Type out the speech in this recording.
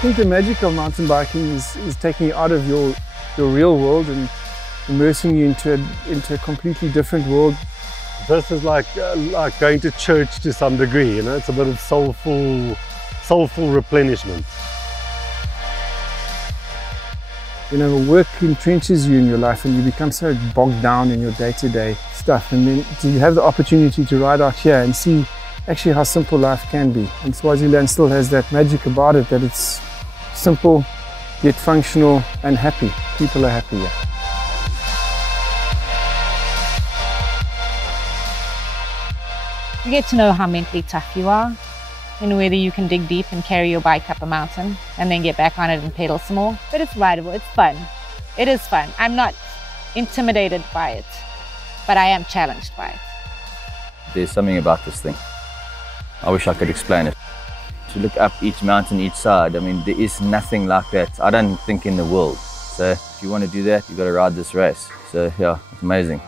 think the magic of mountain biking is taking you out of your real world and immersing you into a completely different world. This is like going to church to some degree, you know, it's a bit of soulful replenishment. You know, work entrenches you in your life and you become so bogged down in your day-to-day stuff, and then you have the opportunity to ride out here and see actually how simple life can be. And Swaziland still has that magic about it, that it's simple yet functional and happy. People are happy here. You get to know how mentally tough you are and whether you can dig deep and carry your bike up a mountain and then get back on it and pedal some more. But it's rideable, it's fun. It is fun. I'm not intimidated by it, but I am challenged by it. There's something about this thing. I wish I could explain it. To look up each mountain, each side, I mean, there is nothing like that, I don't think, in the world. So if you want to do that, you've got to ride this race. So yeah, it's amazing.